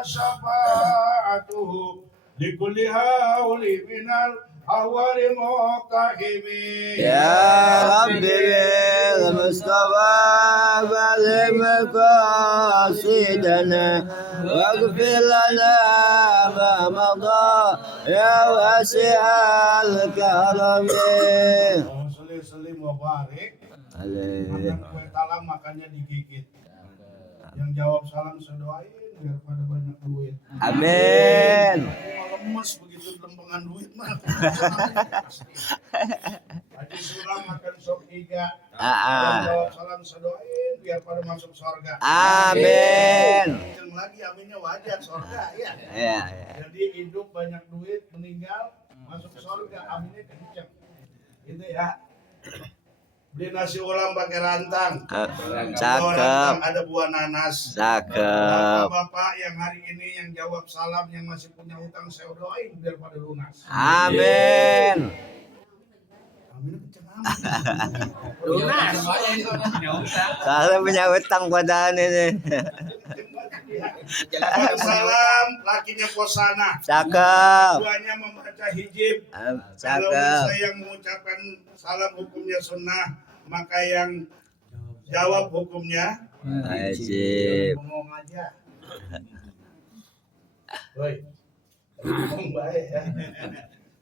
syafa'atuhu likulli hauli minal ahwali muqtahimi. Ya Rabbi bil Mustafa baligh maqasidana waghfir lana ma madha ya wasi'al karami. Salli wa barik. Alaihi. Makan kue talam makannya digigit. Yang jawab salam sedoain biar pada banyak duit. Amin. Lemes begitu lempengan duit mah. Haji Sulam makan sop iga. Yang jawab salam sedoain biar pada masuk surga. Amin. Kenceng lagi aminnya wajar surga ya. Ya. Jadi hidup banyak duit, meninggal masuk surga, aminnya kenceng. Gitu ya. Beli nasi ulam pakai rantang. Cakep. Ada buah nanas. Cakep. Bapak yang hari ini yang jawab salam yang masih punya utang saya doain biar pada lunas. Amin. Amin kenceng amat. Lunas. Saya punya utang padaan ini. Salam lakinya Posana. Cakep. Duanya membaca hijib. Kalau Cakep. saya yang mengucapkan salam hukumnya sunnah, maka yang jawab hukumnya Wajib. ngomong aja. Woi. Ngomong baik ya.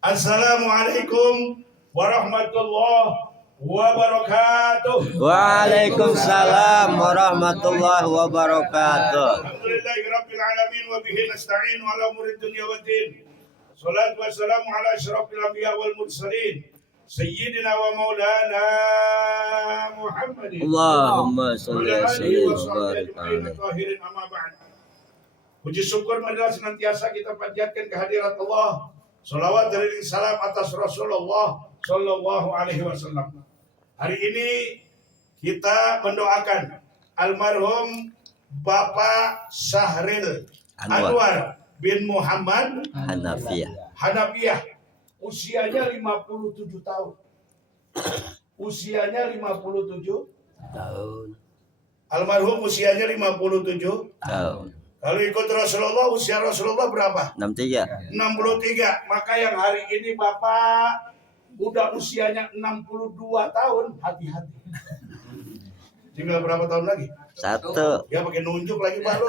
Assalamualaikum warahmatullahi wabarakatuh. Waalaikumsalam warahmatullahi wabarakatuh. Alhamdulillahirabbil alamin wa bihi nasta'in ala umuri dunya waddin. Shalatu wassalamu ala asyrafil anbiya wal mursalin sayyidina wa maulana Muhammadin. Allahumma sholli Wa ala alihi wa wa sahbihi barik ajma'in alaihi. tahirin amma ba'd. Puji syukur marilah senantiasa kita panjatkan kehadirat Allah. Salawat dan salam atas Rasulullah sallallahu alaihi wasallam. Hari ini kita mendoakan almarhum Bapak Syahril Anwar bin Muhammad Hanafiyah. Usianya 57 tahun. Usianya 57 Tahun. Almarhum usianya 57 Tahun. Kalau ikut Rasulullah, usia Rasulullah berapa? 63. 63. Maka yang hari ini Bapak udah usianya 62 tahun. Hati-hati. Tinggal berapa tahun lagi? 1. Ya pakai nunjuk lagi baru.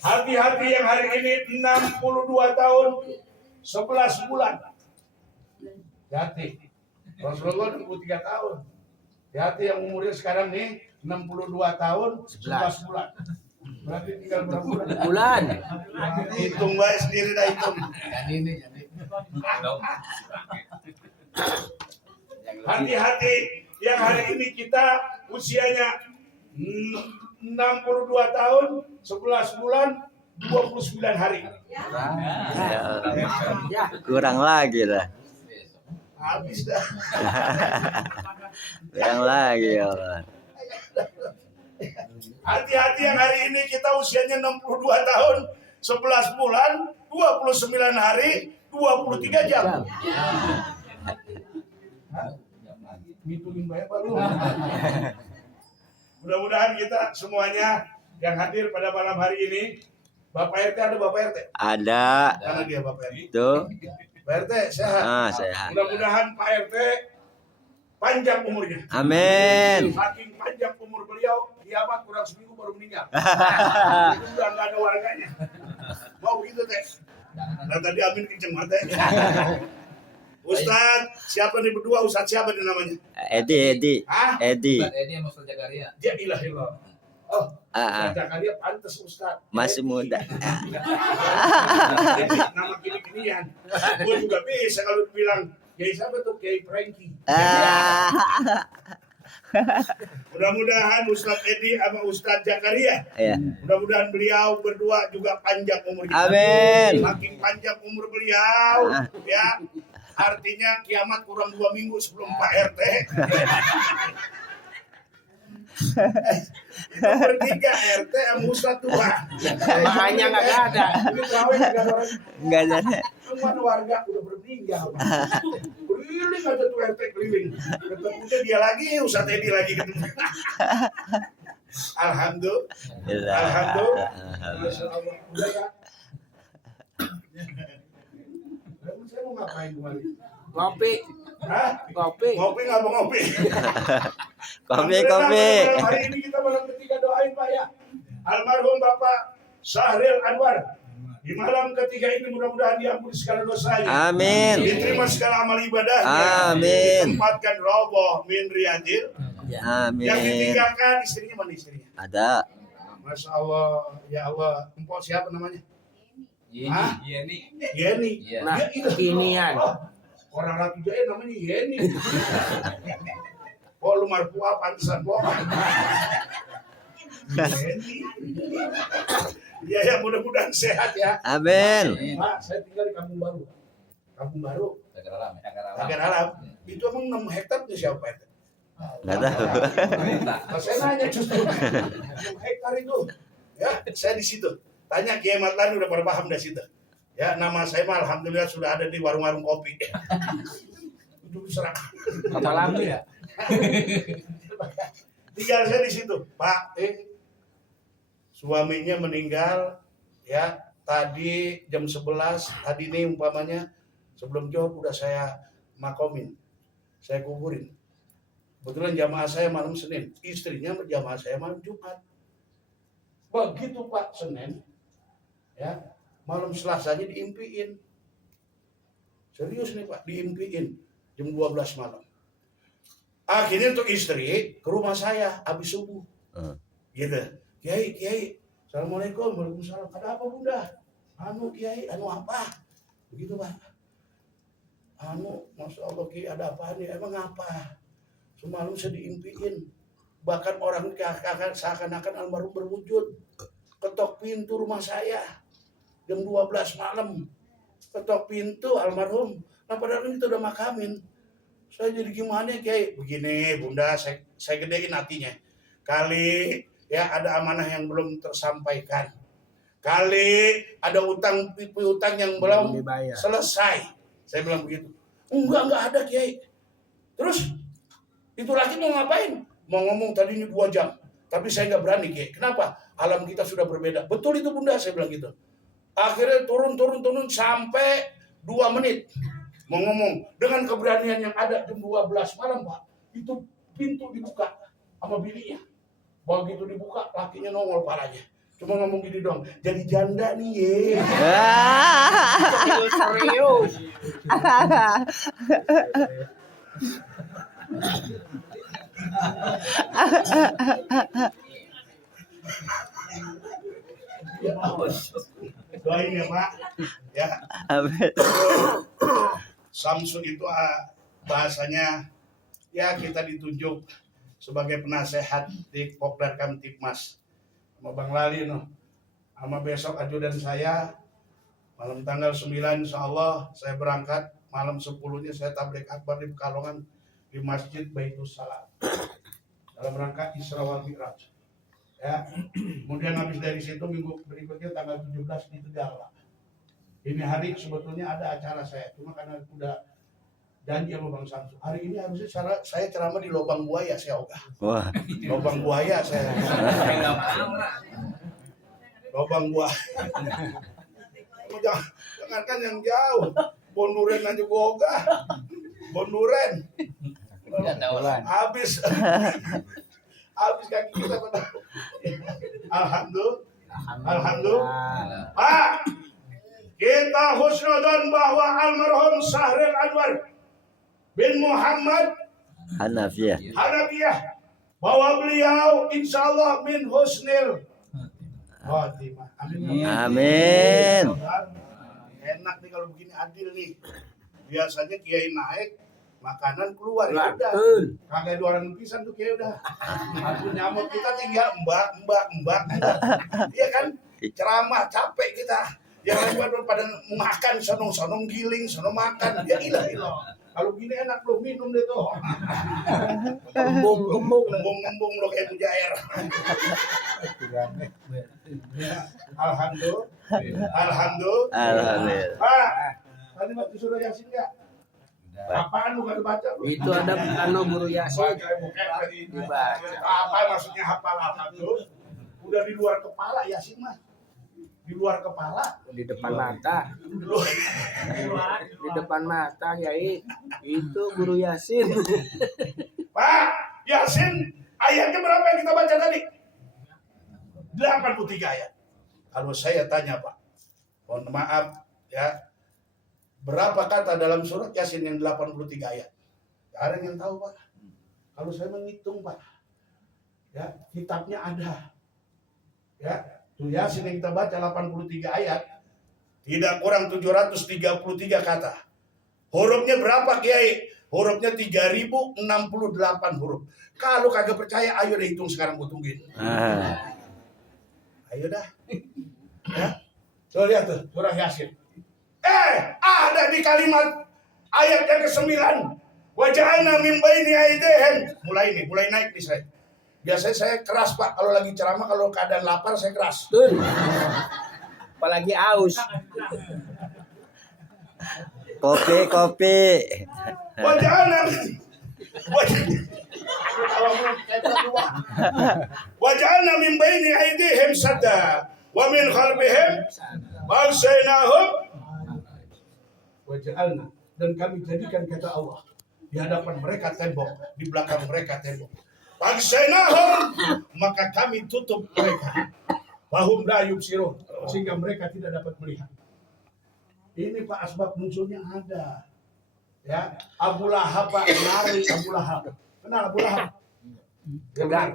Hati-hati yang hari ini 62 tahun 11 bulan. Hati. Rasulullah 63 tahun. Hati yang umurnya sekarang nih 62 tahun 11 bulan. Berarti tinggal berapa bulan? Bulan. Hitung baik sendiri dah hitung. Hati-hati yang hari ini kita usianya 62 tahun 11 bulan 29 hari. Kurang lagi lah. Habis dah. Kurang lagi ya Allah. Hati-hati yang hari ini kita usianya 62 tahun 11 bulan 29 hari 23 jam. Ngitungin banyak Pak lu. Mudah-mudahan kita semuanya yang hadir pada malam hari ini, Bapak RT ada Bapak RT? Ada. Karena dia Bapak RT. Tuh. Pak RT sehat. Sehat. Mudah-mudahan Pak RT panjang umurnya. Amin. Saking panjang umur beliau, kiamat kurang seminggu baru meninggal. Itu udah nggak ada warganya. Mau gitu teh. Nah tadi Amin kenceng matanya. Ustadz, siapa nih berdua? Ustadz siapa nih namanya? Edi. Hah? Edi. Ini yang Ustaz Jakaria. Ya ilahillah. Oh, Ustadz Jakaria pantas Ustadz. Masih muda. Nama gini-ginian. Gue juga bisa kalau bilang Kiai siapa tuh? Kiai Franky. Mudah-mudahan Ustadz Edi sama Ustadz Jakaria. Ya. Mudah-mudahan beliau berdua juga panjang umur. Amin. Makin panjang umur beliau, ya artinya kiamat kurang 2 minggu sebelum Pak RT. Itu bertiga RT sama Ustadz tua. Makanya nggak ada. Ini kawin nggak ada orang. Enggak ada. Semua warga udah meninggal. Keliling aja tuh RT keliling. Ketemunya dia lagi, Ustadz Edi lagi ketemu. Alhamdulillah. Alhamdulillah. Masya Allah. Udah ya. Saya mau ngapain kemarin? Ngopi. Hah? Ngopi. Ngopi nggak mau ngopi? Kopi. Alhamdulillah, hari ini kita malam ketiga doain Pak ya. Almarhum Bapak Syahril Anwar. Di malam ketiga ini mudah-mudahan diampuni segala dosanya. Amin. Diterima segala amal ibadahnya. Amin. Ditempatkan roboh min riyadil. Amin. Yang ditinggalkan istrinya mana istrinya? Ada. Masya Allah, ya Allah. Empok siapa namanya? Hah? Yeni. Yeni. Iya. Nah, Ya, itu. kekinian. Oh, orang laki jaya namanya Yeni. Oh, lu marpua pantesan Pok. Yeni. Ya, ya, mudah-mudahan sehat ya. Amin. Pak, saya tinggal di Kampung Baru. Kampung Baru, Agar Alam. Itu emang 6 hektar tuh siapa itu? Nggak tahu. Nah, saya nanya justru 6 hektar itu. Ya, saya di situ. Tanya Kiai Matlan udah pada paham dari situ. Ya, nama saya mah alhamdulillah sudah ada di warung-warung kopi. Itu serang. Apa lambi ya? Tinggal saya di situ, Pak. Suaminya meninggal ya tadi jam 11, tadi ini umpamanya sebelum jawab udah saya makomin, saya kuburin. Kebetulan jamaah saya malam Senin, istrinya jamaah saya malam Jumat. Begitu Pak Senin, ya malam Selasanya diimpiin. Serius nih Pak, diimpiin jam 12 malam. Akhirnya untuk istri ke rumah saya habis subuh, gitu. Kiai, assalamualaikum, waalaikumsalam. Ada apa bunda? Anu Kiai, anu apa? Begitu Pak. Anu, masya Allah Kiai, ada apa nih? Emang apa? Semalam saya diimpiin. Bahkan orang seakan-akan almarhum berwujud. Ketok pintu rumah saya jam 12 malam. Ketok pintu almarhum. Nah padahal kan itu udah makamin. Saya jadi gimana Kiai? Begini bunda, saya gedein hatinya. Kali ya ada amanah yang belum tersampaikan. Kali ada utang yang belum dibayar. Selesai. Saya bilang begitu. Enggak ada Kiai. Terus itu laki mau ngapain? Mau ngomong tadi ini 2 jam. Tapi saya nggak berani Kiai. Kenapa? Alam kita sudah berbeda. Betul itu bunda, saya bilang gitu. Akhirnya turun sampai 2 menit. Mau ngomong dengan keberanian yang ada jam 12 malam Pak. Itu pintu dibuka sama bininya. Begitu dibuka, lakinya nongol palanya. Cuma ngomong gini dong, jadi janda nih ye. Serius. Doain ya Pak. Ya. Amin. Samsul itu bahasanya ya kita ditunjuk sebagai penasehat di Pokdar Kamtipmas sama Bang Lali no. Sama besok ajudan saya malam tanggal 9 insyaallah saya berangkat, malam 10-nya saya tablik akbar di Pekalongan di Masjid Baitus Salam dalam rangka Isra wal Mi'raj. Ya. Kemudian habis dari situ minggu berikutnya tanggal 17 di Tegal. Ini hari sebetulnya ada acara saya, cuma karena udah janji sama Bang Samsu. Hari ini harusnya saya ceramah di Lobang Buaya, saya ogah. Wah. Lobang Buaya saya. Lobang Buaya. Jangankan yang jauh. Bonduren aja gua ogah. Bonduren. Habis kaki kita pada. Alhamdulillah. Pak, kita husnudon bahwa almarhum Syahril Anwar bin Muhammad Hanafiyah. bahwa beliau insya Allah min husnil khotimah. Amin. Enak nih kalau begini, adil nih. Biasanya kiai naik makanan keluar ya udah. Kagak 2 orang pisan tuh kiai udah. Aku nyamuk kita tinggal mbak. Iya kan? Ceramah capek kita. Yang lain pada makan sonong giling, sonong makan. Ya ilah. Kalau gini enak lo minum deh tuh. Gembung lo kayak mujair. Alhamdulillah. Alhamdulillah. Pak, tadi waktu suruh Yasin enggak? Apaan lu gak baca? Itu ada guru Yasin. Baca bukan tadi. Dibaca. Apa maksudnya hafal apa tuh? Udah di luar kepala Yasin mah. Di luar kepala. Di depan mata. Di depan mata, Yai. Itu guru Yasin. Pak, Yasin ayatnya berapa yang kita baca tadi? 83 ayat. Kalau saya tanya Pak, mohon maaf ya, berapa kata dalam surat Yasin yang 83 ayat? Gak ada yang tahu Pak. Kalau saya menghitung Pak, ya kitabnya ada. Ya, tuh Yasin yang kita baca 83 ayat, tidak kurang 733 kata. Hurufnya berapa Kiai? Hurufnya 3068 huruf. Kalau kagak percaya, ayo deh hitung sekarang, gue tungguin. Ayo dah. Ya. Tuh lihat tuh, surah Yasin. Ada di kalimat ayat yang ke-9. Wa ja'alna min baini aydihim. Mulai naik nih saya. Biasanya saya keras Pak, kalau lagi ceramah, kalau keadaan lapar saya keras. Tuh. Apalagi aus. Kopi. Wa ja'alna Waja'alna min baini aydihim sadda wa min khalfihim ba'saynahum waja'alna, dan kami jadikan kata Allah di hadapan mereka tembok, di belakang mereka tembok. Ba'saynahum, maka kami tutup mereka. Bahum la yubsirun, sehingga mereka tidak dapat melihat. Ini Pak asbab munculnya ada. Ya, Abu Lahab Pak, lari Abu Lahab. Kenal Abu Lahab? Ya, benar.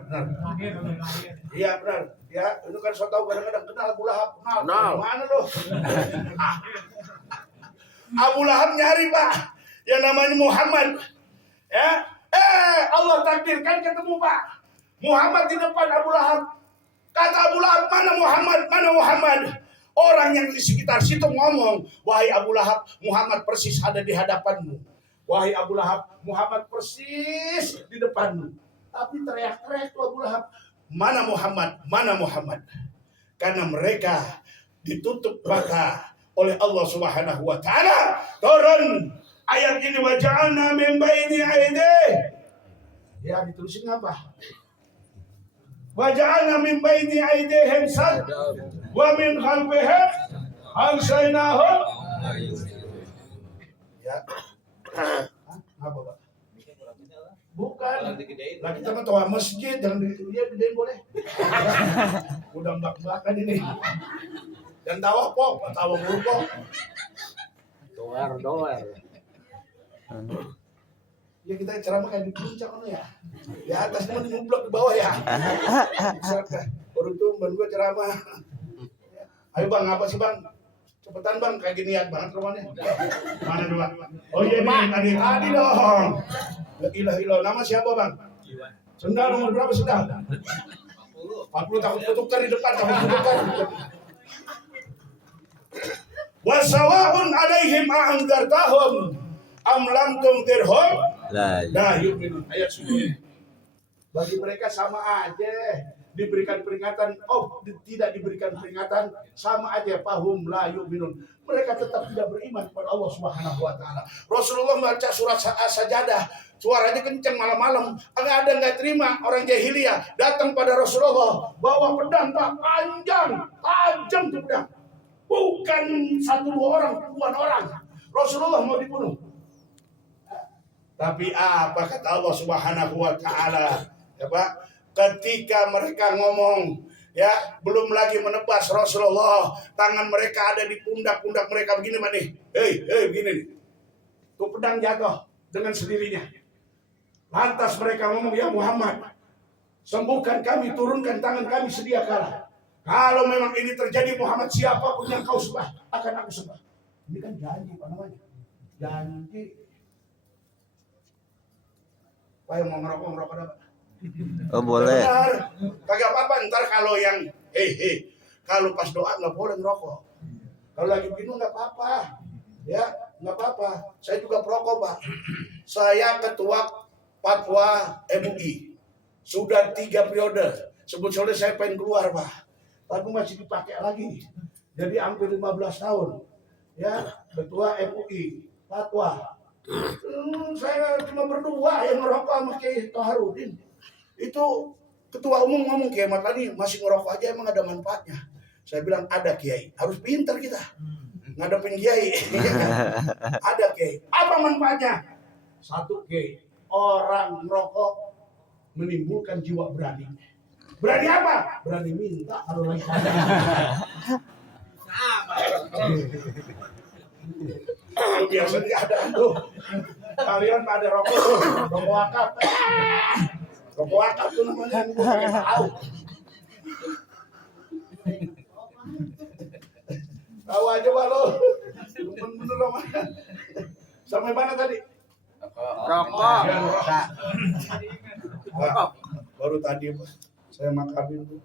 Iya benar. Ya, itu kan saya tahu kadang-kadang kenal Abu Lahab. Kenal. Mana lo? Abu Lahab nyari Pak, yang namanya Muhammad. Ya, Allah takdirkan ketemu Pak. Muhammad di depan Abu Lahab. Kata Abu Lahab, mana Muhammad? Mana Muhammad? Orang yang di sekitar situ ngomong, wahai Abu Lahab, Muhammad persis ada di hadapanmu. Wahai Abu Lahab, Muhammad persis di depanmu. Tapi teriak-teriak tuh Abu Lahab, mana Muhammad? Mana Muhammad? Karena mereka ditutup mata oleh Allah Subhanahu wa taala. Turun ayat ini, wa ja'alna min baini aydih. Ya, ditulisin apa? Wa ja'alna min baini aydihim sad wa min khalfihim ba'saynahum. Ya. Apa Pak? Bukan. Nah, kita mah toa masjid, jangan dia gedein boleh. Udah mbak-mbakan ini. Dan tawa pok, tawa buruk. Doer. Ya kita ceramah kayak di puncak ya. Di atas cuma di mublok di bawah ya. Baru tuh ban gua ceramah. Ayo Bang, apa sih Bang? Cepetan Bang, kayak gini niat banget rumahnya. Mana dulu Bang? Oh iya nih, tadi dong. La ilaha illallah. Nama siapa Bang? Sendal nomor berapa sendal? 40 takut kutukar di depan, takut kutukar. Wasawa'un alaihim a'anzartahum am lam tunzirhum la yu'minun. Ayat 10. Bagi mereka sama aja diberikan peringatan, tidak diberikan peringatan, sama aja, fahum la yu'minun. Mereka tetap tidak beriman kepada Allah Subhanahu wa taala. Rasulullah membaca surat As-Sajadah, suaranya kencang malam-malam, nggak terima. Orang jahiliyah datang pada Rasulullah bawa pedang Pak, panjang, tajam tuh pedang. Bukan 1-2 orang, puluhan orang. Rasulullah mau dibunuh. Tapi apa kata Allah Subhanahu wa taala? Ya Pak, ketika mereka ngomong, ya belum lagi menebas Rasulullah, tangan mereka ada di pundak-pundak mereka begini Pak nih. Hei begini nih. Tuh pedang jatuh dengan sendirinya. Lantas mereka ngomong, ya Muhammad, sembuhkan kami, turunkan tangan kami sedia kala. Kalau memang ini terjadi Muhammad, siapapun yang kau sembah akan aku sembah. Ini kan janji Pak namanya. Janji. Pak yang mau ngerokok dapat. Oh boleh. Benar. Kagak apa-apa ntar kalau yang kalau pas doa nggak boleh ngerokok. Kalau lagi begini nggak apa-apa. Ya, nggak apa-apa. Saya juga perokok, Pak. Saya ketua fatwa MUI. Sudah 3 periode. Sebetulnya saya pengen keluar, Pak. Tapi masih dipakai lagi. Jadi hampir 15 tahun. Ya, ketua MUI fatwa. Saya cuma berdua yang ngerokok sama Kiai Toharudin. Itu ketua umum ngomong, Kiai Ahmad tadi masih ngerokok aja emang ada manfaatnya. Saya bilang ada Kiai, harus pintar kita ngadepin Kiai. Ada Kiai, apa manfaatnya? Satu Kiai, orang ngerokok menimbulkan jiwa berani. Berani apa? Berani minta kalau lagi biasanya ada tuh. Kalian pada rokok tuh, rokok wakaf. Rokok wakaf tuh namanya, gue pengen tahu. Tahu aja Pak lo. Bener sama. Sampai mana tadi? Rokok. Pak, baru tadi Pak, saya makamin tuh.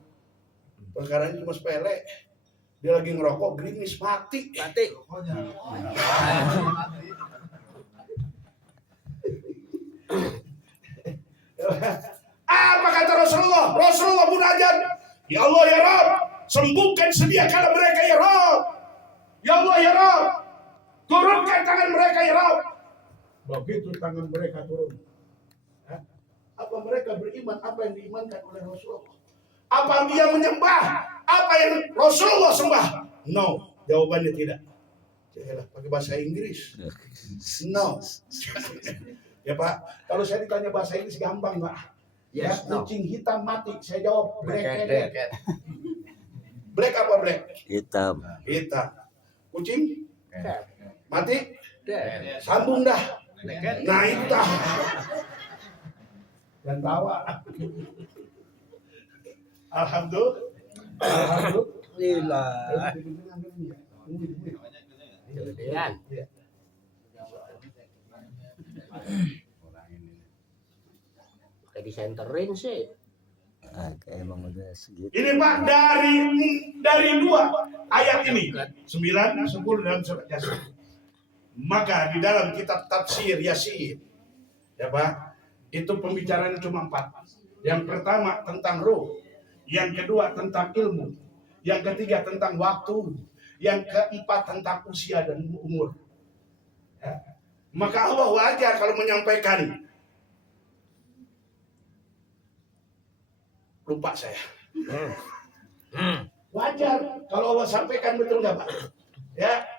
Perkara ini cuma sepele. Dia lagi ngerokok, gerimis, mati. Mati. Apa kata Rasulullah? Rasulullah munajat. Ya Allah ya Rabb, sembuhkan sediakan mereka ya Rabb. Ya Allah ya Rabb, turunkan tangan mereka ya Rabb. Begitu tangan mereka turun. Apa mereka beriman apa yang diimankan oleh Rasulullah? Apa dia menyembah apa yang Rasulullah sembah? No, jawabannya tidak. Yalah, pakai bahasa Inggris. No. Ya Pak, kalau saya ditanya bahasa Inggris gampang Pak. Yes, Ya, no. kucing hitam mati, saya jawab black. Black. Black apa black? Hitam. Hitam. Kucing mati, Dead. sambung dah. Nah itu dah. Dan tawa. Alhamdulillah. Alhamdulillah. Kemudian. Kayak disenterin sih. Emang udah segitu. Ini Pak dari dua ayat ini 9, 10 dan surat Yasin. Maka di dalam kitab tafsir Yasin, ya Pak, itu pembicaraan cuma 4. Yang pertama tentang roh, yang kedua tentang ilmu, yang ketiga tentang waktu, yang keempat tentang usia dan umur. Ya. Maka Allah wajar kalau menyampaikan. Lupa saya. Wajar kalau Allah sampaikan, betul nggak Pak? Ya.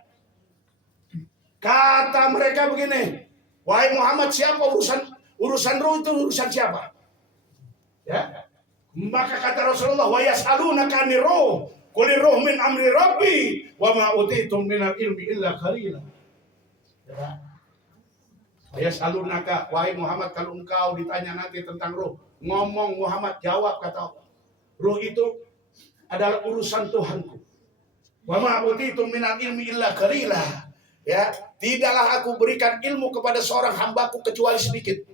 Kata mereka begini, wahai Muhammad, siapa urusan roh itu urusan siapa? Ya. Maka kata Rasulullah, wa yas'alunaka 'anir ruh, qulir ruh min amri rabbi wa ma utitum minal ilmi illa qalila. Ya. Wa yas'alunaka, wahai Muhammad, kalau engkau ditanya nanti tentang roh, ngomong Muhammad, jawab kata Allah, roh itu adalah urusan Tuhanku. Wa ma utitum minal ilmi illa qalila. Ya, tidaklah aku berikan ilmu kepada seorang hambaku kecuali sedikit.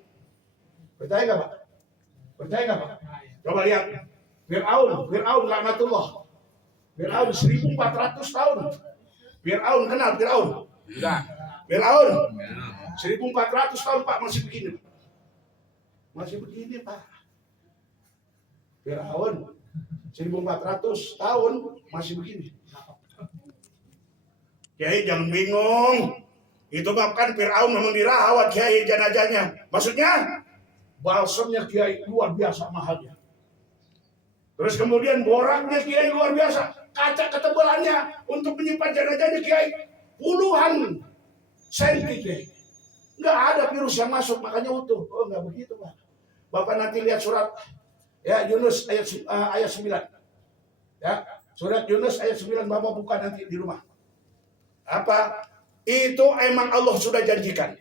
Percaya enggak, Pak? Percaya enggak, Pak? Coba lihat. Fir'aun laknatullah. Fir'aun 1400 tahun. Fir'aun kenal Fir'aun? Enggak. Fir'aun 1400 tahun Pak masih begini. Masih begini Pak. Fir'aun 1400 tahun masih begini. Kiai jangan bingung. Itu kan Fir'aun memang dirawat Kiai jenazahnya. Maksudnya balsemnya Kiai luar biasa mahalnya. Terus kemudian boraknya Kiai luar biasa. Kaca ketebalannya untuk menyimpan jenazahnya Kiai puluhan senti Kiai. Enggak ada virus yang masuk makanya utuh. Oh enggak begitu Pak. Bapak nanti lihat surat ya Yunus ayat 9. Ya, surat Yunus ayat 9 Bapak buka nanti di rumah. Apa? Itu emang Allah sudah janjikan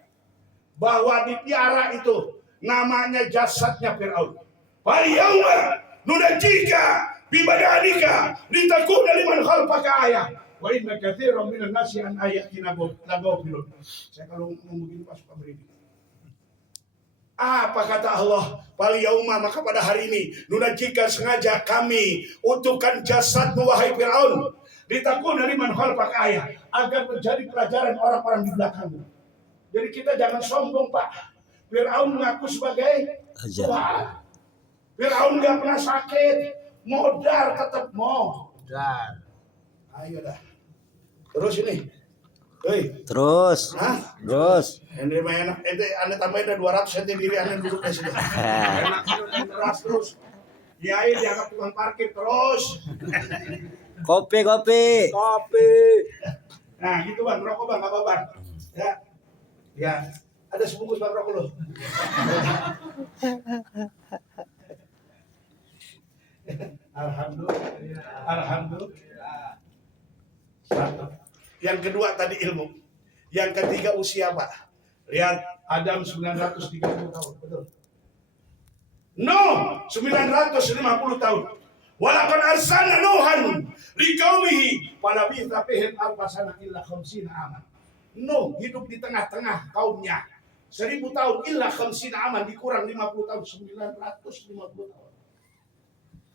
bahwa di piara itu namanya jasadnya Fir'aun. Fal-yauma nunajjika bibadanika litakuna liman khalfaka ayah wa inna katsiran minan nasi an ayatina laghafilun. Saya kalau ngomong begini pas suka merinding. Apa kata Allah? Fal-yauma, maka pada hari ini nunajjika, sengaja kami utuhkan jasadmu wahai Fir'aun, litakuna liman khalfaka ayah, agar menjadi pelajaran orang-orang di belakangmu. Jadi kita jangan sombong Pak. Fir'aun mengaku sebagai Tuhan. Fir'aun nggak pernah sakit, modal tetap modal. Dan Ayo dah. Terus ini Hei, Terus. hah? Terus. Ini mah enak. Anda tambahin ada 200 cm diri Anda duduk di situ. Enak keras terus. Kiai dianggap tukang parkir terus. Kopi, kopi. Kopi. Nah, gitu Bang, rokok Bang, apa Bang? Ya. Ya. Ada sebungkus Bang rokok lo. Alhamdulillah. Alhamdulillah. Satu. Yang kedua tadi ilmu. Yang ketiga usia Pak. Lihat Adam 930 tahun. Betul. No, 950 tahun. Walaqad arsalna Nuhan liqaumihi falabitha fihim alfasana illa khamsina aman. No, hidup di tengah-tengah kaumnya 1000 tahun illa khamsina aman, dikurang 50 tahun, 950 tahun.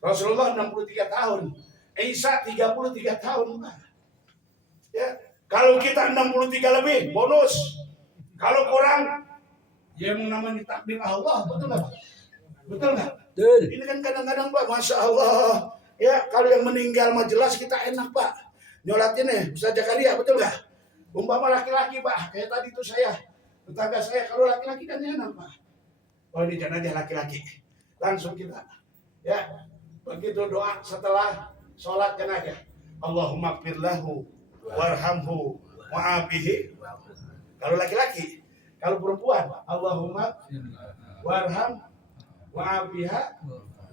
Rasulullah 63 tahun, Isa 33 tahun. Ya, kalau kita 63 lebih bonus. Kalau kurang yang namanya takdir Allah, betul nggak Pak? Betul nggak? Betul. Ini kan kadang-kadang Pak, Masya Allah. Ya, kalau yang meninggal mah jelas kita enak Pak. Nyolatin ya, Ustaz Zakaria, betul nggak? Umpama laki-laki Pak, kayak tadi itu saya, tetangga saya, kalau laki-laki kan enak Pak. Oh ini jenazah laki-laki. Langsung kita, ya, begitu doa setelah sholat jenazah. Allahumma firlahu, warhamhu, wa'afihi. Kalau laki-laki, kalau perempuan, Allahumma warham, wa'afiha.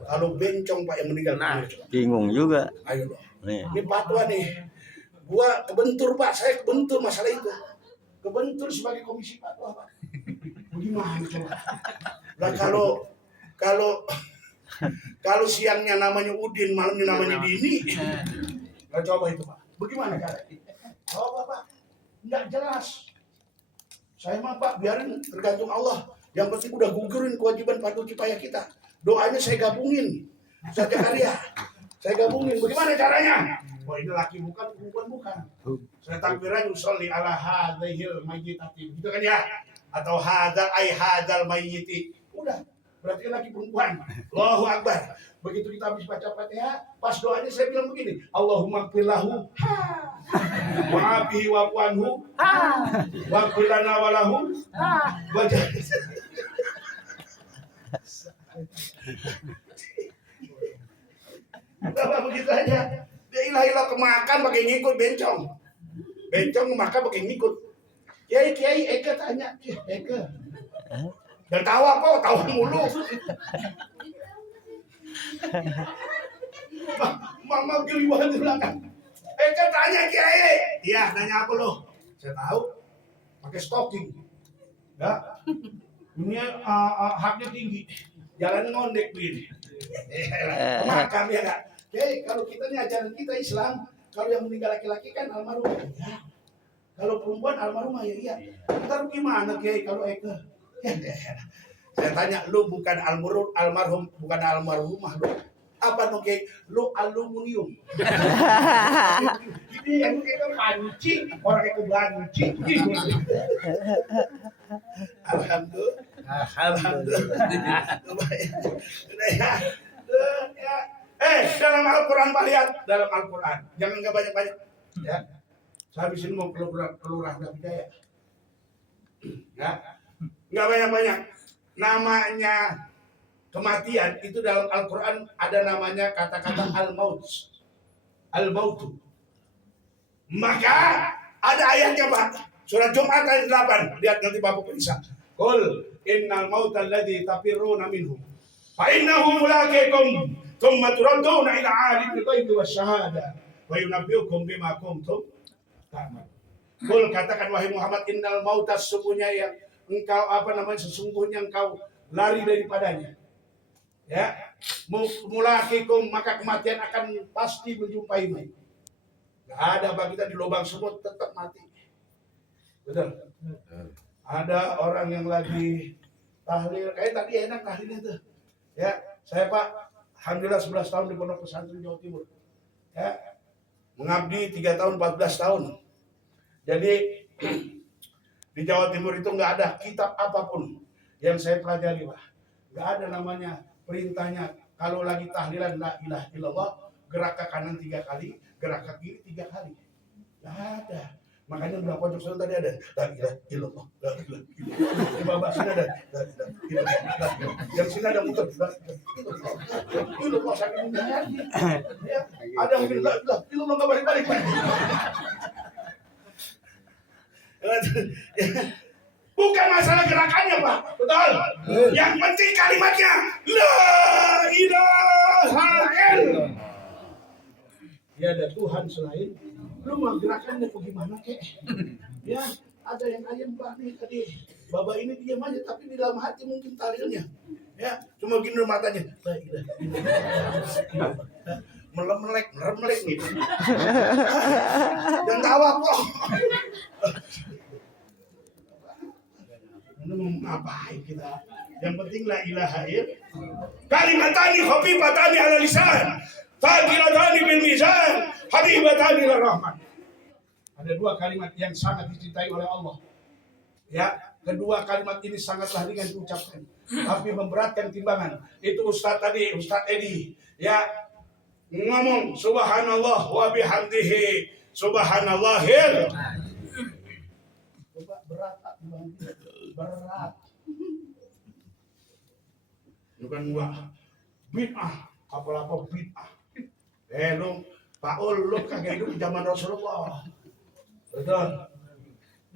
Kalau bencong Pak yang meninggal, Nah. Bingung juga. ayo loh. Nih. Ini fatwa nih. Gua kebentur Pak, saya kebentur masalah itu. Kebentur sebagai komisi fatwa Pak. Bagaimana coba? Nah kalau siangnya namanya Udin, malamnya namanya Dini. Nah, coba itu Pak. Bagaimana caranya? Oh Pak, nggak jelas. Saya mah Pak, biarin tergantung Allah. Yang penting udah gugurin kewajiban fardu kifayah kita. Doanya saya gabungin. Ustaz Zakaria, saya gabungin. Bagaimana caranya? Oh ini laki bukan, perempuan bukan. Saya takbiran usolli ala hadzal mayyitati. Gitu kan ya? Atau hadzal hadzal mayyiti. Udah, berarti laki perempuan. Allahu Akbar. Begitu kita habis baca Fatihah, pas doanya saya bilang begini, Allahumma qfirlahu wa'afihi wa'fu anhu wa'fir lana wa lahu baca. Kenapa begitu aja? Dia ilah-ilah kemakan pakai ngikut bencong. Bencong makan pakai ngikut. Kiai Eka tanya, Eka. Dan tawa kok, tawa mulu. Mama geliwan di belakang. Eka tanya Kiai. Iya, nanya apa lo? Saya tahu. Pakai stocking. Ya. Dunia haknya tinggi. Jalan ngondek begini. Makam ya enggak? Oke, kalau kita nih ajaran kita Islam, kalau yang meninggal laki-laki kan almarhum ya. Kalau perempuan almarhum ya iya. Ntar gimana Kiai kalau Eka? Saya tanya, lu bukan almarhum, bukan almarhumah lu. Apa nu Kiai? Lu aluminium. Ini yang Eka panci, orang Eka banci. Alhamdulillah. Alhamdulillah. Dalam Al-Quran Pak lihat, dalam Al-Quran jangan nggak banyak-banyak ya. Saya habis ini mau kelurahan Bidaya ya, nggak banyak-banyak. Namanya kematian itu dalam Al-Quran ada namanya kata-kata al-mautu. Maka ada ayatnya Pak, surat Jumat ayat 8. Lihat nanti Bapak periksa. Qul innal mautal ladzi tafirruna minhu fa innahu mulaqikum thumma turadduna ila alimil ghaibi wasyahada wa yunabbiukum bima kuntum ta'malun. Qul katakan wahai Muhammad, innal mauta, sesungguhnya yang engkau sesungguhnya engkau lari daripadanya. Ya, mulaqikum, maka kematian akan pasti menjumpaimu. Enggak ada bagi kita di lubang sumur tetap mati. Betul. Ada orang yang lagi tahlil, kayak tadi enak tahlilnya tuh. Ya, saya Pak, alhamdulillah 11 tahun di Pondok Pesantren Jawa Timur. Ya, mengabdi 3 tahun 14 tahun. Jadi di Jawa Timur itu nggak ada kitab apapun yang saya pelajari Pak. Nggak ada namanya perintahnya kalau lagi tahlilan la ilaha illallah gerak ke kanan 3 kali, gerak ke kiri 3 kali. Nggak ada. Makanya udah pojok sana tadi ada la ilaha illallah, la ilaha illallah. Di bawah sini ada la ilaha illallah, la ilaha. Yang sini ada muter la ilaha illallah saking mudahnya. Ya, ada yang bilang la ilaha illallah enggak balik-balik. Bukan masalah gerakannya, Pak. Betul. Yang penting kalimatnya la ilaha illallah. Ya ada Tuhan selain. Lu mau gerakannya bagaimana kek? Ya, ada yang ayam Pak nih tadi. Bapak ini diam aja tapi di dalam hati mungkin talilnya. Ya, cuma gini matanya. La ilaha illallah. Melek gitu. Dan tawa kok. Ini mau ngapain kita? Yang penting la ilaha illallah. Kalimatani khafifatani ala lisan, thaqilatani bil mizan, habibatani lir rahman. Ada dua kalimat yang sangat dicintai oleh Allah. Ya, kedua kalimat ini sangatlah ringan diucapkan, tapi memberatkan timbangan. Itu Ustaz Edi, ya, ngomong subhanallah wa bihamdihi subhanallahil. Coba berat, berat. Bukan gua bid'ah, apa-apa bid'ah. Lu Pak Ul, lu kagak hidup zaman Rasulullah. Betul.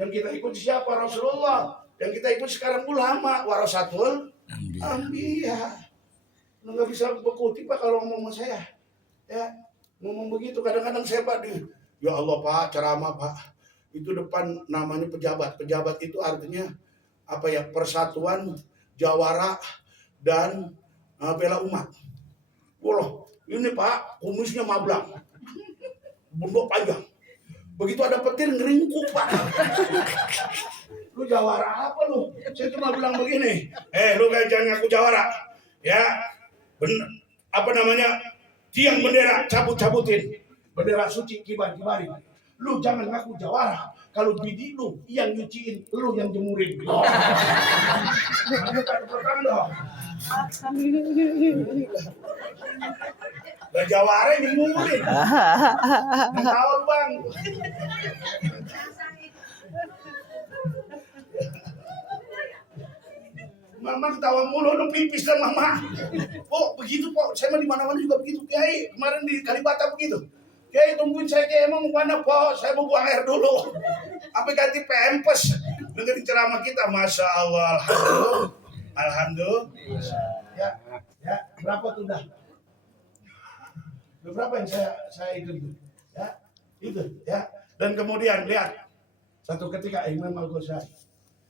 Yang kita ikut siapa? Rasulullah. Yang kita ikut sekarang ulama, warasatul anbiya. Lu nggak bisa berkutik Pak kalau ngomong sama saya. Ya, ngomong begitu kadang-kadang saya Pak ya Allah Pak, ceramah Pak. Itu depan namanya pejabat. Pejabat itu artinya apa ya? Persatuan, jawara dan bela umat. Wah, ini Pak, kumisnya mablang. Bundok panjang. Begitu ada petir ngeringkuk Pak. Lu jawara apa lu? Saya cuma bilang begini. Lu kayak jangan ngaku jawara. Ya, bener. Apa namanya? Tiang bendera cabut-cabutin. Bendera suci kibar-kibarin. Lu jangan ngaku jawara. Kalau bini lu yang nyuciin, lu yang jemurin. Oh. Nah, tak pertama dong. Lah jawara yang jemurin. Nggak tahu Bang. Mama ketawa mulu, lu pipis dan Mama. Oh begitu Pak, saya mah di mana-mana juga begitu. Kiai kemarin di Kalibata begitu. Kiai tungguin saya Kiai emang mau mana Pak? Saya mau buang air dulu. Apa ganti pempes dengerin ceramah kita, masya Allah, alhamdulillah. Ya, berapa tuh dah? Berapa yang saya itu? Ya, itu ya. Dan kemudian lihat satu ketika Imam Al-Ghazali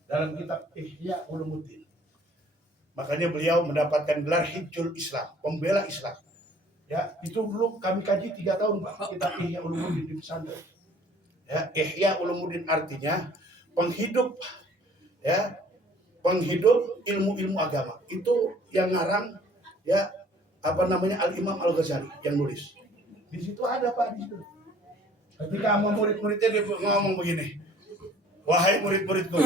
dalam kitab Ihya Ulumuddin. Makanya beliau mendapatkan gelar Hijjul Islam, pembela Islam. Ya, itu dulu kami kaji 3 tahun Pak, kitab Ihya Ulumuddin di pesantren. Ya, Ihya Ulumuddin artinya penghidup, ya, penghidup ilmu-ilmu agama. Itu yang ngarang, ya, apa namanya Al-Imam Al-Ghazali yang nulis. Di situ ada Pak di situ. Ketika sama murid-muridnya dia ngomong begini, wahai murid-muridku,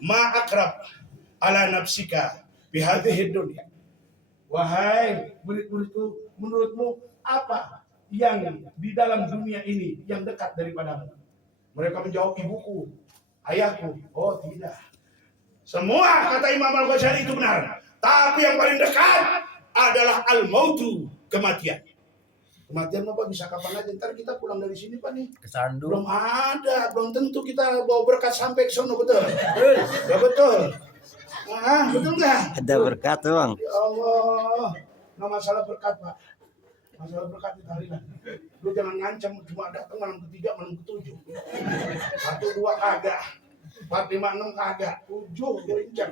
ma akrab ala nafsika bihadhihi dunya. Wahai murid-muridku, menurutmu apa yang di dalam dunia ini yang dekat daripadamu? Mereka menjawab, ibuku, ayahku. Oh tidak. Semua kata Imam Al-Ghazali itu benar. Tapi yang paling dekat adalah al-mautu, kematian. Kematian Bapak bisa kapan aja. Ntar kita pulang dari sini Pak nih. Kesandung. Belum ada, belum tentu kita bawa berkat sampai ke sana, betul? Ya betul. Nah, betul nggak? Ada berkat tuh Bang. Ya Allah, nggak masalah berkat Pak. Masalah berkat di tahlilan. Lu jangan ngancam cuma datang malam ketiga, malam ketujuh. 1, 2 kagak. 4, 5, 6 kagak. 7 gue injak.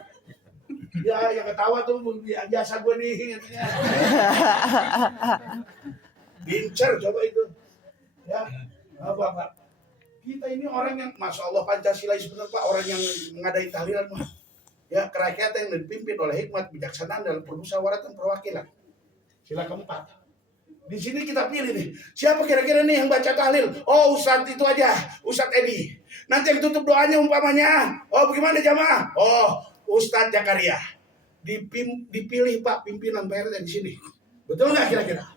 Ya, yang ketawa tuh biasa gue nih. Bincar coba itu. Ya, apa Pak? Kita ini orang yang, masya Allah Pancasila sebenarnya Pak, orang yang mengadain tahlilan Pak. Ya, kerakyatan yang dipimpin oleh hikmat bijaksanaan dalam permusyawaratan perwakilan. Sila keempat. Di sini kita pilih nih, siapa kira-kira nih yang baca tahlil? Oh Ustadz itu aja, Ustadz Edi. Nanti yang tutup doanya umpamanya, oh bagaimana jamaah? Oh Ustadz Jakaria. Dipilih Pak pimpinan PRT di sini. Betul nggak kira-kira?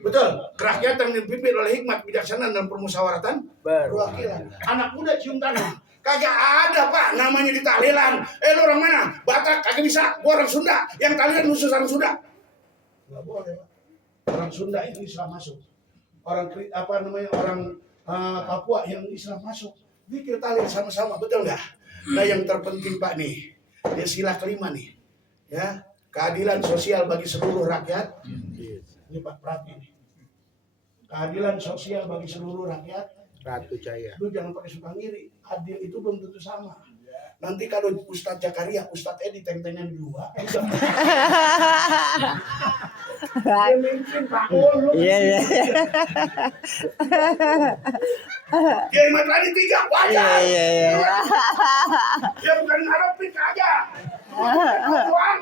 Betul. Kerakyatan dipimpin oleh hikmat bijaksana dan permusyawaratan perwakilan. Anak muda cium tangan. Kagak ada Pak namanya di tahlilan. Lu orang mana? Batak kagak bisa. Gua orang Sunda. Yang tahlilan khusus orang Sunda. Enggak boleh Pak. Orang Sunda itu Islam masuk. Orang orang Papua yang Islam masuk. Bikin tahlil sama-sama, betul nggak? Nah yang terpenting Pak nih, ya sila kelima nih, ya keadilan sosial bagi seluruh rakyat. Ini Pak Prati nih. Keadilan sosial bagi seluruh rakyat. Ratu Jaya. Lu jangan pakai suka ngiri. Adil itu belum tentu sama. Nanti kalau Ustadz Jakaria, Ustadz Edi teng-tengan dua. Dia mimpin Pak Ulu. Iya. Dia Ahmad Dhani 3 wajar. Iya. Dia bukan ngarepin kagak. Uang.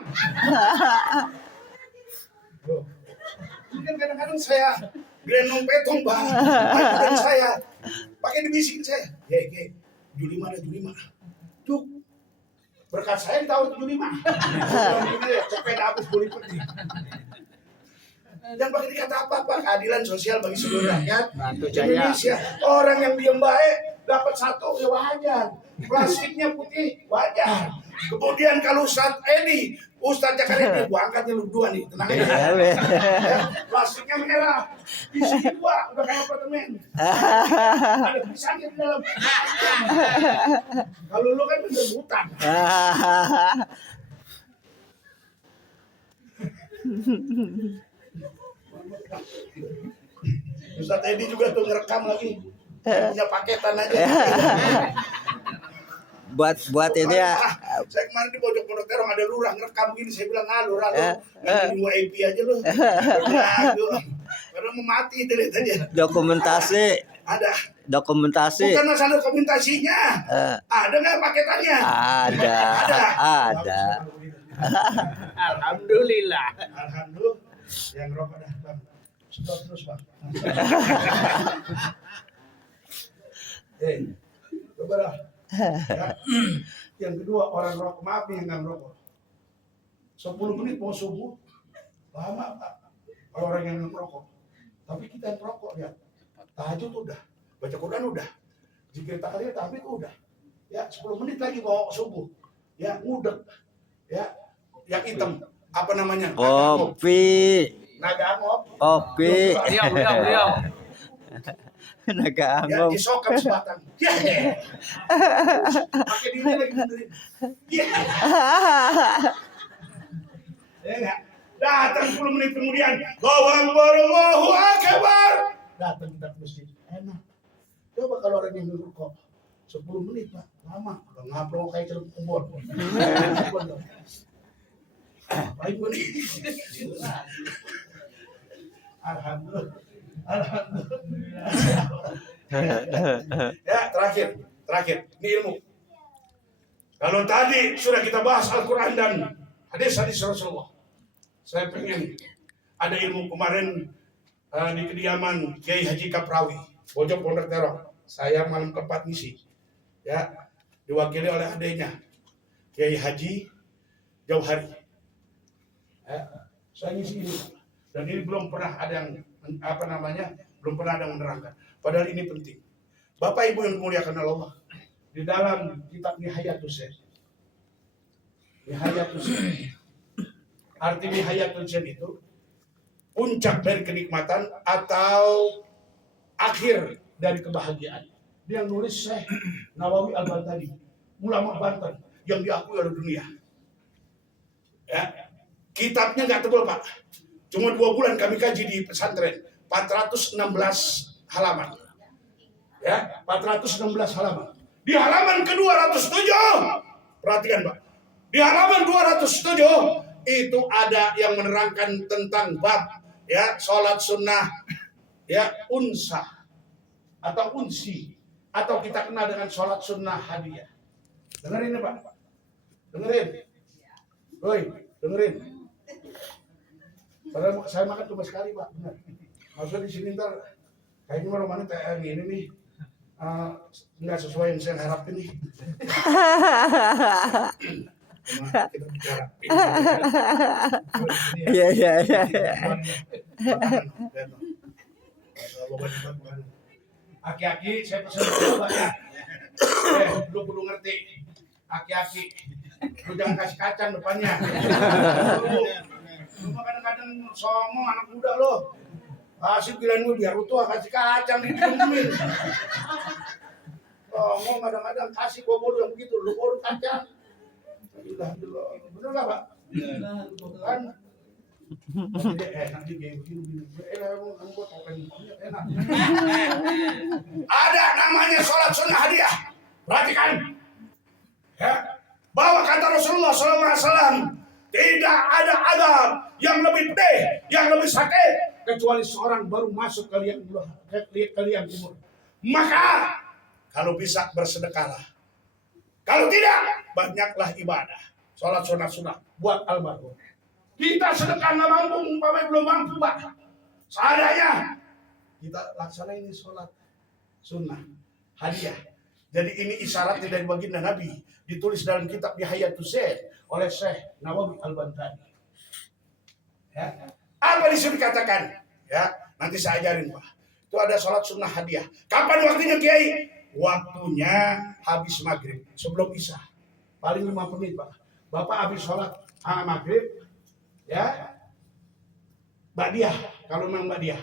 Ini kan kadang-kadang saya gendong petong Bang. Dan saya pakai dibisikin saya. Ye, Julima ada Julima. Cuk. Berkat saya tahu Julima. Cepet hapus boleh pergi. Dan pakai dikata apa-apa keadilan sosial bagi seluruh rakyat Indonesia. Orang yang diem baik dapat 1 ya wajar. Plastiknya putih wajar. Kemudian kalau Ustadz Edi, Ustadz Jakaria gua angkatnya lu 2 nih, tenang aja. Ya, plastiknya merah, isi 2 udah kayak apartemen. Ada pisangnya di dalam. Kalau lu kan bener hutan. Ustadz Edi juga tuh ngerekam lagi. Punya paketan aja. Buat ini ya. Saya kemarin di pojok terong ada lurah ngerekam gini, saya bilang lurah lu mau IP aja lu. Karena mau mati dilihat aja. Dokumentasi. Bukan masalah dokumentasinya. Ada nggak paketannya? Ada. Alhamdulillah. Alhamdulillah. Yang rokok dah Bang. Stop terus Bang. Coba dah. Ya. Yang kedua orang rokok, maaf nih yang nggak rokok. 10 menit mau subuh lama Pak. Kalau orang yang nggak merokok. Tapi kita yang merokok ya. Tahajud udah, baca Quran udah, zikir tahlil tahmid udah. Ya 10 menit lagi mau subuh. Ya ngudek. Ya yang hitam apa namanya? Kopi. Naga angop. Kopi. Beliau. Naga Ya angop. disokap sebatang. Ya. Pakai diri lagi benerin. Ya. Ya enggak? Datang 10 menit kemudian, Allahu Akbar. Datang kita ke masjid. Enak. Coba kalau orang yang ngerokok 10 menit Pak, lama. Udah ngaprok kayak ceruk kebon. Baik nih. Alhamdulillah. Ya, terakhir. Ini ilmu. Kalau tadi sudah kita bahas Al-Quran dan hadis-hadis Rasulullah. Saya pengen ada ilmu kemarin di kediaman Kiai Haji Kaprawi, Pojok Pondok Terong. Saya malam keempat misi. Ya, diwakili oleh adanya Kiai Haji Jauhari. Ya, saya ngisi ini. Dan ini belum pernah ada yang belum pernah ada yang menerangkan. Padahal ini penting. Bapak Ibu yang dimuliakan Allah, di dalam kitab Nihayatul Zain. Arti Nihayatul Zain itu puncak dari kenikmatan atau akhir dari kebahagiaan. Dia yang nulis Syekh Nawawi Al-Bantani, ulama Banten yang diakui oleh dunia. Ya, kitabnya nggak tebal Pak. Cuma 2 bulan kami kaji di pesantren, 416 halaman. Ya, 416 halaman. Di halaman ke-207, perhatikan Pak. Di halaman 207 itu ada yang menerangkan tentang bab ya sholat sunnah ya unsah atau unsi atau kita kenal dengan sholat sunnah hadiah. Dengerin ya Pak. Dengerin. Woi, dengerin. Padahal saya makan cuma sekali Pak, benar. Maksudnya di sini ntar kayaknya orang-orang kayak ini nih nggak sesuai yang saya harapin nih. Cuma kita bicara. Iya, iya, iya. Aki-aki, saya pesan dulu ya. Lu kudu ngerti. Aki-aki, lu jangan kasih kacang depannya. Lu mah kadang-kadang somo anak muda lo. Kasih pilihan gue biar utuh, kasih kacang didiemin. Somo kadang-kadang kasih komodo yang begitu, lu komodo kacang. Bener gak Pak? Kan? Nanti kayak begini. Ada namanya sholat sunnah hadiah. Perhatikan. Ya. Bahwa kata Rasulullah SAW, tidak ada adab yang lebih pedih, yang lebih sakit, kecuali seorang baru masuk ke liang kubur. Maka kalau bisa bersedekahlah. Kalau tidak, banyaklah ibadah. Sholat sunat buat almarhum. Kita sedekah nggak mampu, umpamanya belum mampu Pak. Seadanya kita laksanain ini sholat sunnah hadiah. Jadi ini isyarat dari baginda Nabi, ditulis dalam kitab Bihayatus Zaid oleh Syekh Nawawi Al-Bantani. Ya. Apa disuruh dikatakan? Ya, nanti saya ajarin Pak. Itu ada sholat sunnah hadiah. Kapan waktunya Kiai? Waktunya habis maghrib, sebelum isya. Paling 5 menit Pak. Bapak habis sholat maghrib, ya, badiah. Kalau memang badiah.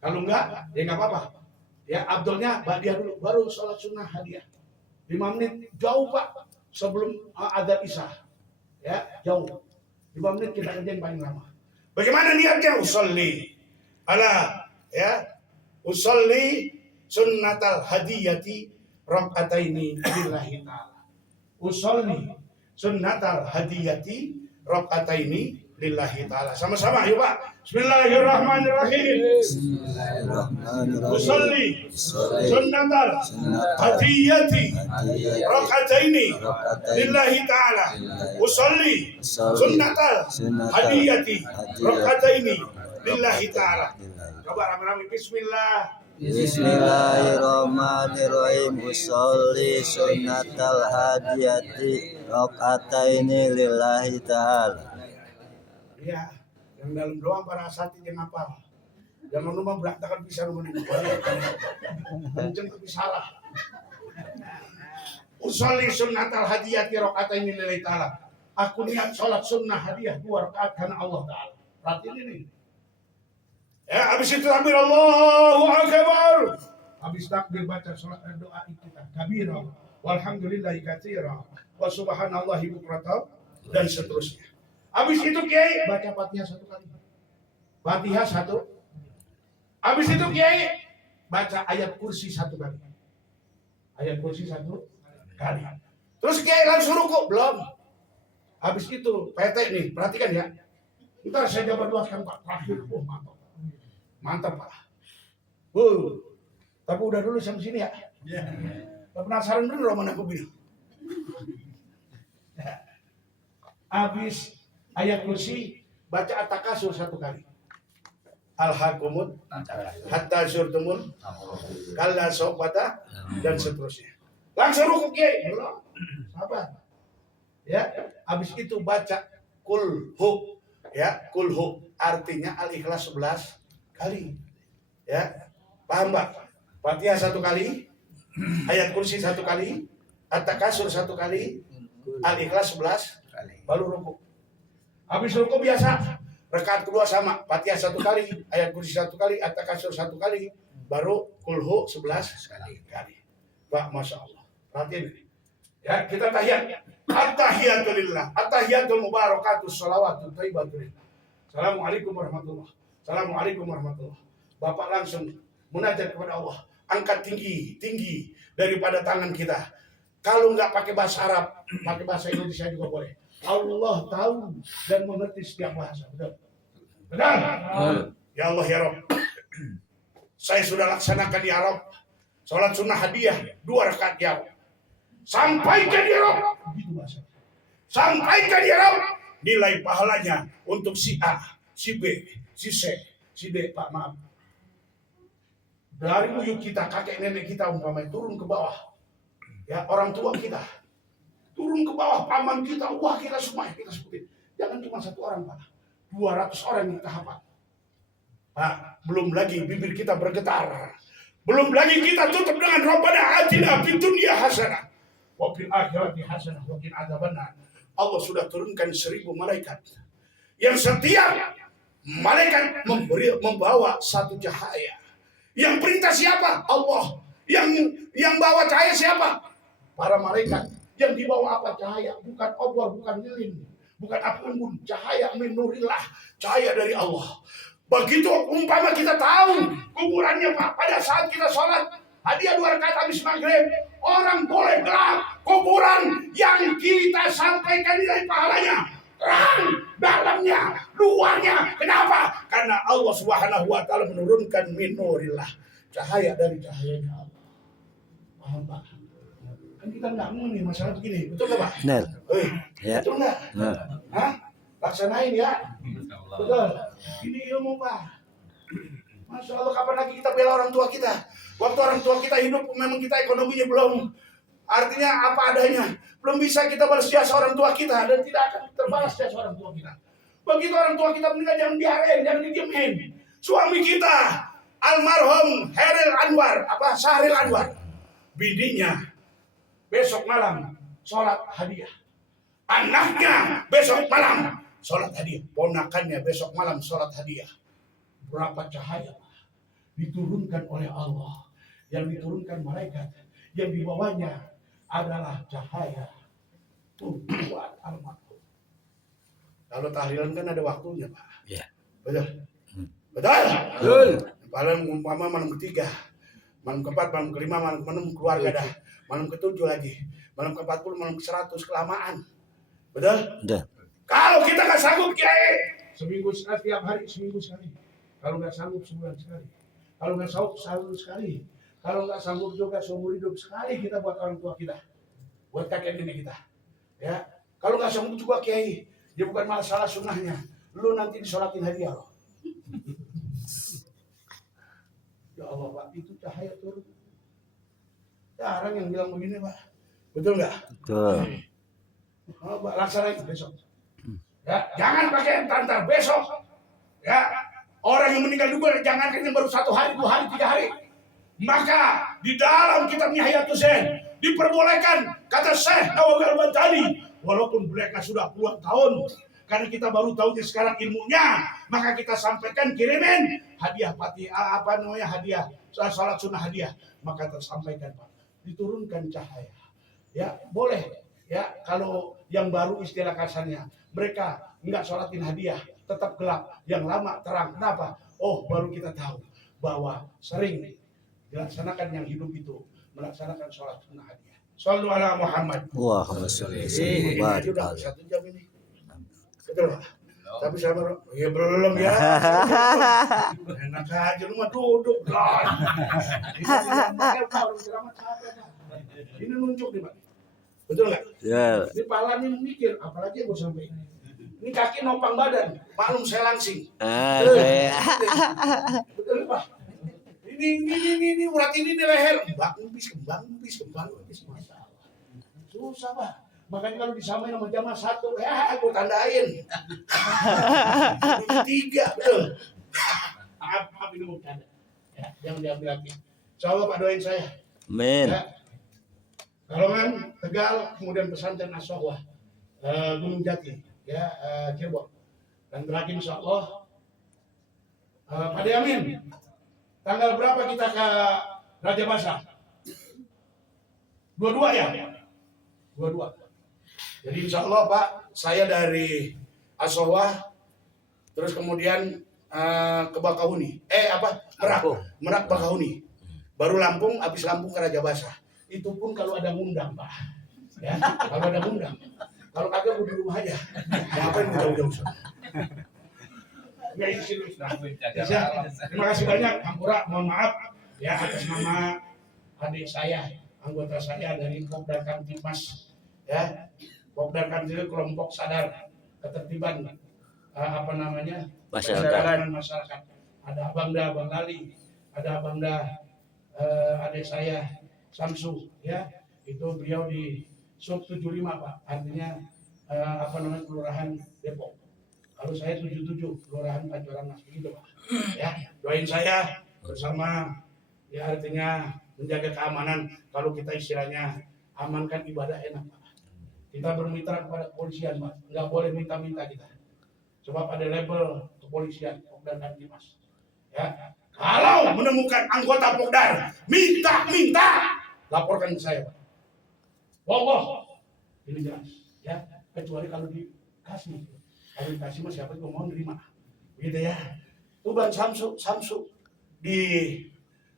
Kalau enggak, ya enggak apa-apa. Ya, abdulnya badiah dulu, baru sholat sunnah hadiah. 5 menit, jauh Pak, sebelum adzan isya. Ya, jauh. 5 menit kita kerjain paling lama. Bagaimana niatnya? Usolli sunnatal hadiyati raka'ataini lillahi ta'ala. Usolli sunnatal hadiyati raka'ataini lillahi ta'ala. Sama-sama yuk Pak. Bismillahirrahmanirrahim. Usolli sunnatal hadiyati raka'ataini lillahi ta'ala. Usolli sunnatal hadiyati raka'ataini lillahi ta'ala. Coba rame-rame bismillah. Bismillahirrahmanirrahim. Usolli sunnatal hadiyati rakaataini lillahi ta'ala. Iya, yang dalam doa para asati yang apa? Jangan lupa berantakan bisa rumah ini. Kenceng tapi salah. Usolli sunnatal hadiyati rakaataini lillahi ta'ala. Aku niat sholat sunnah hadiah 2 rakaat karena Allah Ta'ala. Perhatiin ini. Ya, habis itu takbir Allahu Akbar. Habis takbir baca sholat doa kita. Kabira, walhamdulillahi katsira, wa subhanallahi bukratan, dan seterusnya. Habis itu Kiai baca Fatihah 1 kali. Fatihah 1. Habis itu Kiai baca ayat kursi 1 kali. Ayat kursi 1 kali. Terus Kiai langsung rukuk belum? Habis itu PT nih, perhatikan ya. Ntar saya jabat luaskan Pak terakhir. Mantap. Mantap Pak. Tapi udah dulu sampai sini ya. Penasaran dulu Roman aku bilang. Habis ayat kursi baca at-takasur 1 kali. Al-hakumut hatta zurtumul kalla sawfata dan seterusnya. Langsung rukuk Kiai. Belum. Sabar. Ya, habis itu baca kulhu. Ya, kulhu artinya al-ikhlas 11 kali. Ya, paham Pak? Fatihah 1 kali, ayat kursi 1 kali, at-takasur 1 kali, al-ikhlas 11 kali, baru rukuk. Habis rukuk biasa, rakaat kedua sama, Fatihah 1 kali, ayat kursi 1 kali, at-takasur 1 kali, baru kulhu 11 kali. Pak, Masya Allah. Perhatiin ini. Ya, kita tahiyat. At-tahiyatulillah, at-tahiyatul mubarakatuh, sholawatu thayyibatulillah. Assalamualaikum warahmatullahi wabarakatuh. Assalamualaikum warahmatullahi wabarakatuh. Bapak langsung munajat kepada Allah. Angkat tinggi daripada tangan kita. Kalau nggak pakai bahasa Arab, pakai bahasa Indonesia juga boleh. Allah tahu dan mengerti setiap bahasa. Betul? Betul? Ya Allah ya Rabb. Saya sudah laksanakan ya Rabb. Sholat sunnah hadiah 2 rakaat ya Rabb. Sampaikan ya Rabb. Begitu bahasa. Sampaikan ya Rabb. Nilai pahalanya untuk si A, si B, si C, si D, Pak maaf. Dari buyut kita, kakek nenek kita umpamanya turun ke bawah. Ya, orang tua kita. turun ke bawah paman kita, wah kita semuanya kita sebutin. Jangan cuma satu orang Pak, 200 orang yang kita hafal. Pak, belum lagi bibir kita bergetar. Belum lagi kita tutup dengan Rabbana atina fid dunya hasanah wa fil akhirati hasanah wa qina adzabannar. Allah sudah turunkan 1000 malaikat yang setiap malaikat membawa satu cahaya. Yang perintah siapa? Allah. Yang bawa cahaya siapa? Para malaikat. Yang dibawa apa? Cahaya, bukan obor, bukan lilin, bukan apa pun, cahaya min nurillah, cahaya dari Allah. Begitu umpama kita tahu kuburannya Pak, pada saat kita sholat hadiah 2 rakaat habis maghrib, orang boleh gelap kuburan yang kita sampaikan nilai pahalanya terang dalamnya, luarnya. Kenapa? Karena Allah Subhanahu wa taala menurunkan min nurillah, cahaya dari cahayanya Allah. Paham Pak? Kan kita nggak nih masalah begini, betul nggak Pak? Benar. Ya. Betul nggak? Nah. Hah? Laksanain ya. Betul. Ini ilmu Pak. Masya Allah, kapan lagi kita bela orang tua kita? Waktu orang tua kita hidup, memang kita ekonominya belum, artinya apa adanya. Belum bisa kita balas jasa orang tua kita, dan tidak akan terbalas jasa orang tua kita. Begitu orang tua kita meninggal, jangan biarin, jangan didiemin. Suami kita, almarhum Syahril Anwar, bidinya besok malam sholat hadiah. Anaknya besok malam sholat hadiah. Ponakannya besok malam sholat hadiah. Berapa cahaya diturunkan oleh Allah, yang diturunkan malaikat, yang dibawanya adalah cahaya buat almarhum. Kalau tahlilan kan ada waktunya Pak. Iya. Betul. Betul. Paling umpama malam ketiga, malam keempat, malam kelima, malam keenam keluarga dah, malam ketujuh lagi, malam ke-40, malam ke-100 kelamaan. Betul? Betul. Kalau kita nggak sanggup Kiai, seminggu sekali, tiap hari seminggu sekali. Kalau nggak sanggup sebulan sekali. Kalau nggak sanggup sehari sekali. Kalau nggak sanggup juga seumur hidup sekali kita buat orang tua kita, buat kakek nenek kita. Ya, kalau nggak sanggup juga Kiai, dia bukan masalah sunnahnya. Lu nanti disolatin hadiah loh. Ya Allah Pak, itu cahaya turun. Jarang yang bilang begini Pak. Betul nggak? Betul. Oh, Pak, laksanain besok. Ya, jangan pakai entar besok. Ya, orang yang meninggal juga jangan yang baru 1 hari, 2 hari, 3 hari. Maka di dalam kitabnya Hayatus Zen diperbolehkan, kata Syekh Nawawi Al-Bantani, walaupun mereka sudah puluhan tahun, karena kita baru tahu sekarang ilmunya, maka kita sampaikan, kirimin hadiah hadiah salat sunnah hadiah, maka tersampaikan Pak, diturunkan cahaya. Ya boleh ya, kalau yang baru istilah kasarnya, mereka enggak sholatin hadiah, tetap gelap, yang lama terang. Kenapa? Oh, baru kita tahu bahwa sering dilaksanakan yang hidup itu melaksanakan sholat sunnah hadiah. Shallu ala Muhammad. Allahumma sholli wa Ini udah sallim. 1 jam ini. Betul Pak? Tapi saya baru, ya belum ya. Enak aja, lu mah duduk kan. Ini nunjuk nih Pak. Betul nggak? Ya. Ini pala nih mikir, apalagi yang gue sampaikan. Ini kaki nopang badan, maklum saya langsing. Betul Pak? Ini urat ini di leher. Kembang embis, masalah. Susah Pak. Makanya kalau disamain sama jamaah 1, ya gue tandain. 3, betul. Maaf ini mau bercanda. Ya, jangan diambil lagi. Insyaallah Pak doain saya. Amin. Ya. Kalongan, Tegal, kemudian pesantren As-Sohwah, Gunung Jati, ya Cirebon. Dan terakhir insyaallah Pak Amin. Tanggal berapa kita ke Raja Basah? 22 ya? 22. Jadi insya Allah Pak, saya dari As-Sohwah, terus kemudian ke Bakahuni. Merak Bakahuni. Baru Lampung, habis Lampung ke Raja Basah. Itu pun kalau ada ngundang Pak. Ya, kalau ada ngundang. Kalau kagak gue di rumah aja. Ngapain jauh-jauh sana? Ya, ini sih. Terima kasih banyak, Ampura. Mohon maaf ya atas nama adik saya, anggota saya dari Popdar Kamtipmas, ya, Popdar Kamtipmas kelompok sadar ketertiban masyarakat. Ada Abangda, Bang Lali, ada Abangda adik saya Samsu, ya, itu beliau di sub 75 Pak, artinya kelurahan Depok. Kalau saya 77 kelurahan Pancoran Mas begitu Pak. Ya, doain saya bersama ya artinya menjaga keamanan. Kalau kita istilahnya amankan ibadah enak Pak. Kita bermitra kepada kepolisian Pak, nggak boleh minta-minta kita. Sebab ada label kepolisian, Pokdar dan Dimas. Ya, kalau menemukan anggota Pokdar, minta, laporkan ke saya Pak. Wallah, ini jelas. Ya, kecuali kalau dikasih. Kalau dikasih mah siapa juga mau nerima. Gitu ya. Itu Bang Samsu di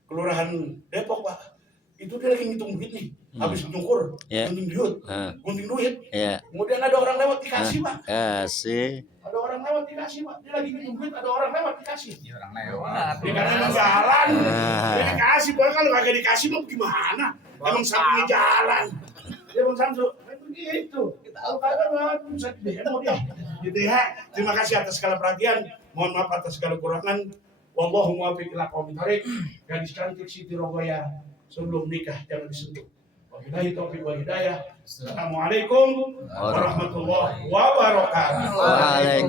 Kelurahan Depok Pak. Itu dia lagi ngitung duit nih. Habis nyungkur, Ya. gunting duit. Ya. Kemudian ada orang lewat dikasih Pak. Kasih. Ada orang lewat dikasih Pak. Dia lagi ngitung duit, ada orang lewat dikasih. Orang lewat. Dia kan emang jalan. Dia dikasih, pokoknya kalau kagak dikasih mau gimana? Emang sampingnya jalan. Dia Bang Samsu, begitu. Kalau kagak bisa demo dia. Gitu ya. Terima kasih atas segala perhatian. Mohon maaf atas segala kekurangan. Wallahu muwaffiq ila aqwamit thoriq. Gadis cantik Siti Rogoya sebelum nikah jangan disentuh. Wabillahi taufiq wal hidayah. Assalamualaikum warahmatullahi wabarakatuh. Waalaikumsalam.